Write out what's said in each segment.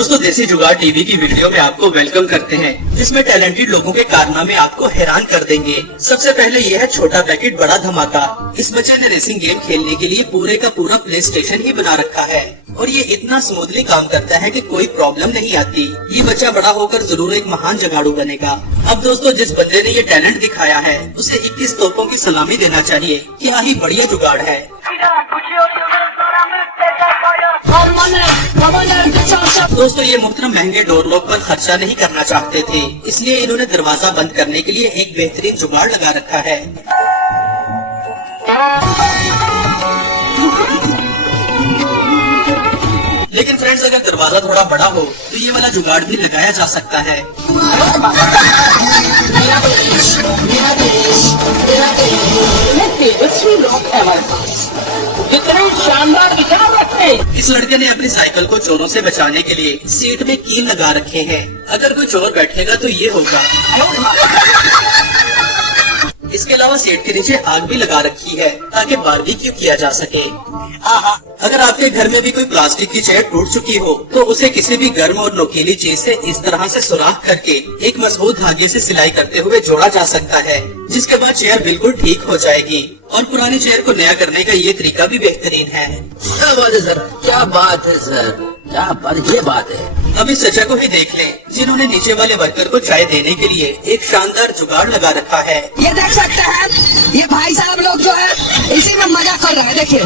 दोस्तों देसी जुगाड़ टीवी की वीडियो में आपको वेलकम करते हैं, जिसमें टैलेंटेड लोगों के कारनामे आपको हैरान कर देंगे। सबसे पहले यह है छोटा पैकेट बड़ा धमाका। इस बच्चे ने रेसिंग गेम खेलने के लिए पूरे का पूरा प्ले स्टेशन ही बना रखा है और ये इतना स्मूथली काम करता है कि कोई प्रॉब्लम नहीं आती। ये बच्चा बड़ा होकर जरूर एक महान जुगाड़ू बनेगा। अब दोस्तों जिस बंदे ने ये टैलेंट दिखाया है उसे 21 तोपों की सलामी देना चाहिए। क्या ही बढ़िया जुगाड़ है। दोस्तों ये मोहतरम महंगे डोर लॉक पर खर्चा नहीं करना चाहते थे, इसलिए इन्होंने दरवाजा बंद करने के लिए एक बेहतरीन जुगाड़ लगा रखा है। लेकिन फ्रेंड्स अगर दरवाजा थोड़ा बड़ा हो तो ये वाला जुगाड़ भी लगाया जा सकता है। कितने शानदार विचार रखते। इस लड़के ने अपनी साइकिल को चोरों से बचाने के लिए सीट में कील लगा रखे हैं। अगर कोई चोर बैठेगा तो ये होगा। इसके अलावा सीट के नीचे आग भी लगा रखी है ताकि बारबेक्यू किया जा सके। अगर आपके घर में भी कोई प्लास्टिक की चेयर टूट चुकी हो तो उसे किसी भी गर्म और नोकीली चीज से इस तरह से सुराख करके एक मजबूत धागे से सिलाई करते हुए जोड़ा जा सकता है, जिसके बाद चेयर बिल्कुल ठीक हो जाएगी। और पुरानी चेयर को नया करने का ये तरीका भी बेहतरीन है। क्या बात है सर, क्या बात है सर, क्या बढ़िया बात है। अब इस चचा को ही देख लें, जिन्होंने नीचे वाले वर्कर को चाय देने के लिए एक शानदार जुगाड़ लगा रखा है। ये देख सकते हैं, ये भाई साहब लोग जो है इसी में मजा कर रहे हैं। देखिए,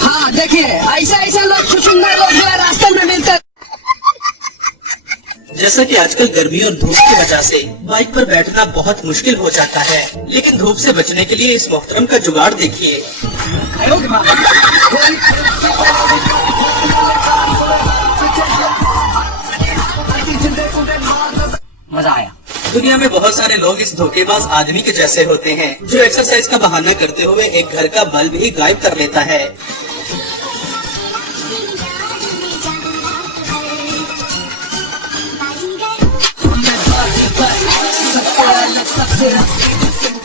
हाँ देखिए, ऐसे लोग सुंदर लोग जो है रास्ते में मिलते। जैसा कि आजकल गर्मी और धूप की वजह से बाइक पर बैठना बहुत मुश्किल हो जाता है, लेकिन धूप से बचने के लिए इस मोहतरम का जुगाड़ देखिए। मजा आया। दुनिया में बहुत सारे लोग इस धोखेबाज आदमी के जैसे होते हैं जो एक्सरसाइज का बहाना करते हुए एक घर का बल्ब ही गायब कर लेता है।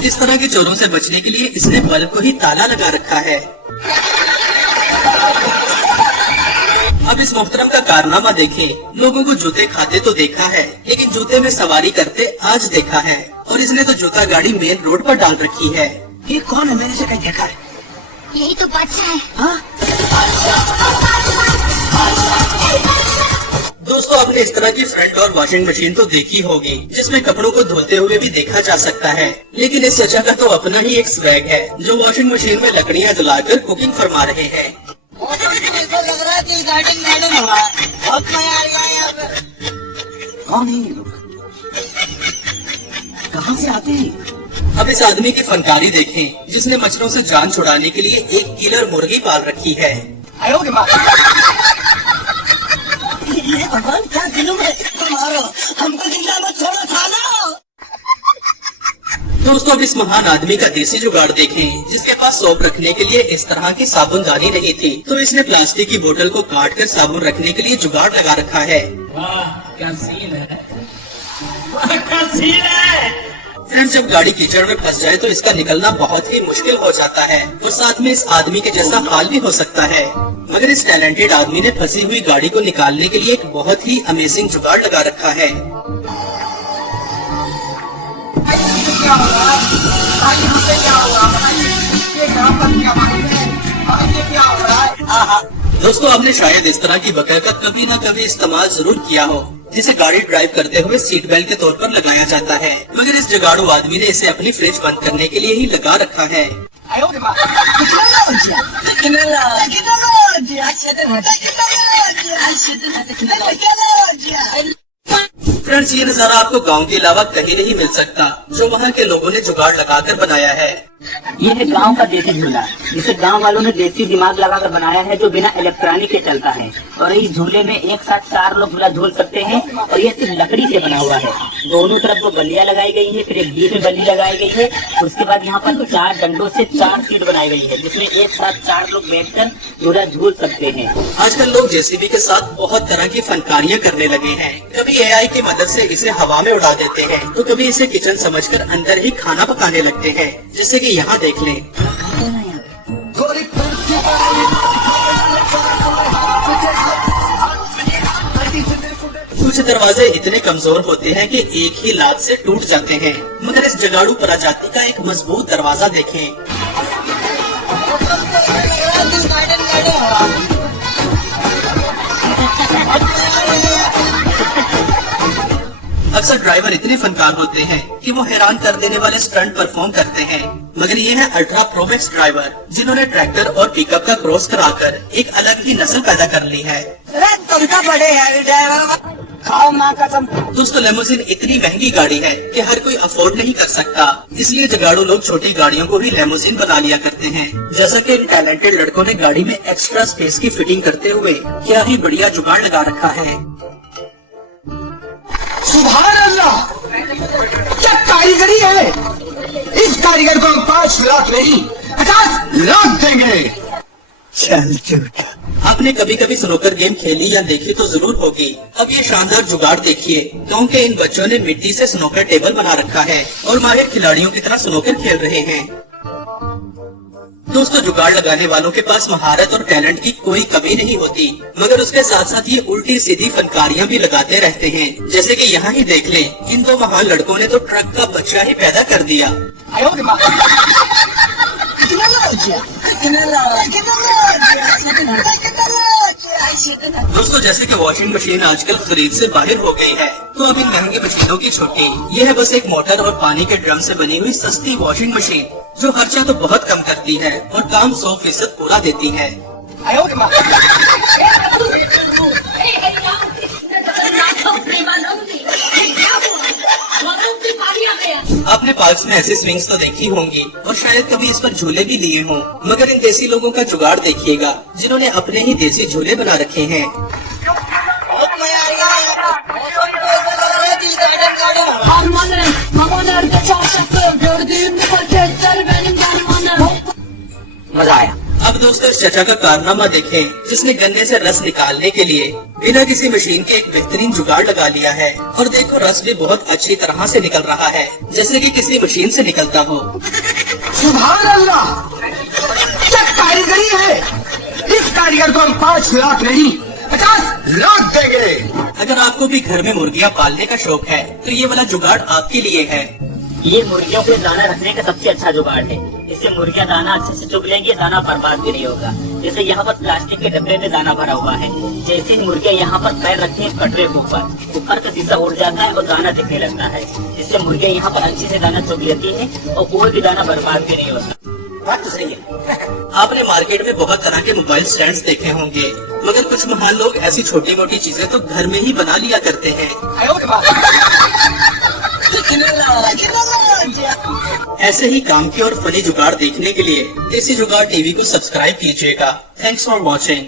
इस तरह के चोरों से बचने के लिए इसने बल्ब को ही ताला लगा रखा है। अब इस मोहतरम का कारनामा देखें। लोगों को जूते खाते तो देखा है, लेकिन जूते में सवारी करते आज देखा है। और इसने तो जूता गाड़ी मेन रोड पर डाल रखी है। ये कौन है? मैंने से कहीं देखा है। यही तो बादशाह है। हाँ? दोस्तों आपने इस तरह की फ्रंट डोर वॉशिंग मशीन तो देखी होगी, जिसमें कपड़ों को धुलते हुए भी देखा जा सकता है। लेकिन इस चचा का तो अपना ही एक स्वैग है, जो वॉशिंग मशीन में लकड़ियां जलाकर कुकिंग फरमा रहे हैं। लग रहा है दिल गार्डन हो रहा है। बहुत मजा आ रहा है यहाँ पे। कौन है ये लोग, कहाँ से आते हैं? अब इस आदमी की फनकारी देखें, जिसने मच्छरों से जान छुड़ाने के लिए एक किलर मुर्गी पाल रखी है। ये भगवान क्या दिनों में तुम्हारा, हमको जिंदा मत छोड़ो सालो। दोस्तों अब इस महान आदमी का देसी जुगाड़ देखें, जिसके पास सोप रखने के लिए इस तरह की साबुनदानी नहीं थी, तो इसने प्लास्टिक की बोतल को काट कर साबुन रखने के लिए जुगाड़ लगा रखा है। वाह क्या सीन है, फ्रेंड्स जब गाड़ी कीचड़ में फंस जाए तो इसका निकलना बहुत ही मुश्किल हो जाता है और साथ में इस आदमी के जैसा हाल भी हो सकता है। मगर इस टैलेंटेड आदमी ने फंसी हुई गाड़ी को निकालने के लिए एक बहुत ही अमेजिंग जुगाड़ लगा रखा है। दोस्तों आपने शायद इस तरह की बकर का कभी न कभी इस्तेमाल जरूर किया हो, जिसे गाड़ी ड्राइव करते हुए सीट बेल्ट के तौर पर लगाया जाता है। मगर इस जुगाड़ू आदमी ने इसे अपनी फ्रिज बंद करने के लिए ही लगा रखा है। फ्रेंड्स ये नजारा आपको गांव के अलावा कहीं नहीं मिल सकता, जो वहाँ के लोगों ने जुगाड़ लगाकर बनाया है। ये है गांव का देसी झूला, जिसे गांव वालों ने देसी दिमाग लगाकर बनाया है, जो बिना इलेक्ट्रॉनिक के चलता है। और इस झूले में एक साथ 4 लोग झूला झूल सकते हैं और ये सिर्फ लकड़ी से बना हुआ है। दोनों तरफ वो बल्लियां लगाई गई है, फिर एक बीच में बल्ली लगाई गई है। उसके बाद यहाँ पर 4 डंडों से 4 सीट बनाई गई है, जिसमें एक साथ 4 लोग बैठकर झूला झूल सकते हैं। आजकल लोग जेसीबी के साथ बहुत तरह की फनकारियाँ करने लगे हैं। कभी एआई की मदद से इसे हवा में उड़ा देते हैं, तो कभी इसे किचन समझकर अंदर ही खाना पकाने लगते हैं, जैसे कि यहाँ देख लें। कुछ दरवाजे इतने कमजोर होते हैं कि एक ही लात से टूट जाते हैं, मगर इस जगाड़ू प्रजाति का एक मजबूत दरवाजा देखें। अक्सर ड्राइवर इतने फनकार होते हैं कि वो हैरान कर देने वाले स्टंट परफॉर्म करते हैं, मगर ये है अल्ट्रा प्रो मैक्स ड्राइवर, जिन्होंने ट्रैक्टर और पिकअप का क्रॉस कराकर एक अलग ही नस्ल पैदा कर ली है। बड़े हैं ड्राइवर, खाओ माँ कसम। दोस्तों, लेमोजिन इतनी महंगी गाड़ी है कि हर कोई अफोर्ड नहीं कर सकता, इसलिए जगाड़ू लोग छोटी गाड़ियों को भी लेमोजिन बना लिया करते हैं। जैसा कि इन टैलेंटेड लड़कों ने गाड़ी में एक्स्ट्रा स्पेस की फिटिंग करते हुए क्या ही बढ़िया जुगाड़ लगा रखा है। सुभान अल्लाह, क्या कारीगरी है। इस कारीगर को हम 5 लाख नहीं 50 लाख देंगे। चल झूठा। आपने कभी कभी स्नूकर गेम खेली या देखी तो जरूर होगी। अब ये शानदार जुगाड़ देखिए। गाँव के इन बच्चों ने मिट्टी से स्नूकर टेबल बना रखा है और माहिर खिलाड़ियों की तरह स्नूकर खेल रहे हैं। दोस्तों, जुगाड़ लगाने वालों के पास महारत और टैलेंट की कोई कमी नहीं होती, मगर उसके साथ साथ ये उल्टी सीधी फनकारियां भी लगाते रहते हैं। जैसे कि यहाँ ही देख लें, इन 2 महान लड़कों ने तो ट्रक का बच्चा ही पैदा कर दिया। दोस्तों, जैसे कि वॉशिंग मशीन आजकल खरीद से बाहर हो गई है, तो अब इन महंगी मशीनों की छोटी ये है बस एक मोटर और पानी के ड्रम से बनी हुई सस्ती वॉशिंग मशीन, जो खर्चा तो बहुत कम करती है और काम 100% पूरा देती है। आपने पार्क्स में ऐसी स्विंग्स तो देखी होंगी और शायद कभी इस पर झूले भी लिए हों, मगर इन देसी लोगों का जुगाड़ देखिएगा, जिन्होंने अपने ही देसी झूले बना रखे हैं। मजा आया। अब दोस्तों, इस चचा का कारनामा देखें, जिसने गन्ने से रस निकालने के लिए बिना किसी मशीन के एक बेहतरीन जुगाड़ लगा लिया है। और देखो, रस भी बहुत अच्छी तरह से निकल रहा है, जैसे कि किसी मशीन से निकलता हो। सुभान अल्लाह, क्या कारीगरी है। इस कारीगर को हम 5 लाख नहीं 50 लाख देंगे। अगर आपको भी घर में मुर्गियां पालने का शौक है तो ये वाला जुगाड़ आपके लिए है। ये मुर्गियों को दाना रखने का सबसे अच्छा जुगाड़ है। इससे मुर्गियां दाना अच्छे से चुग लेंगी, दाना बर्बाद भी नहीं होगा। जैसे यहाँ पर प्लास्टिक के डब्बे में दाना भरा हुआ है, जैसे ही मुर्गियां यहाँ पर पैर रखती हैं कटरे के ऊपर का शीशा उड़ जाता है और दाना दिखने लगता है। जिससे मुर्गियां यहाँ पर अच्छे से दाना चुग लेती है और कोई भी दाना बर्बाद भी नहीं होता। बात तो सही है। आपने मार्केट में बहुत तरह के मोबाइल स्टैंड्स देखे होंगे, मगर कुछ महान लोग ऐसी छोटी मोटी चीजें तो घर में ही बना लिया करते हैं। ऐसे ही काम की और फनी जुगाड़ देखने के लिए देसी जुगाड़ टीवी को सब्सक्राइब कीजिएगा। Thanks for watching.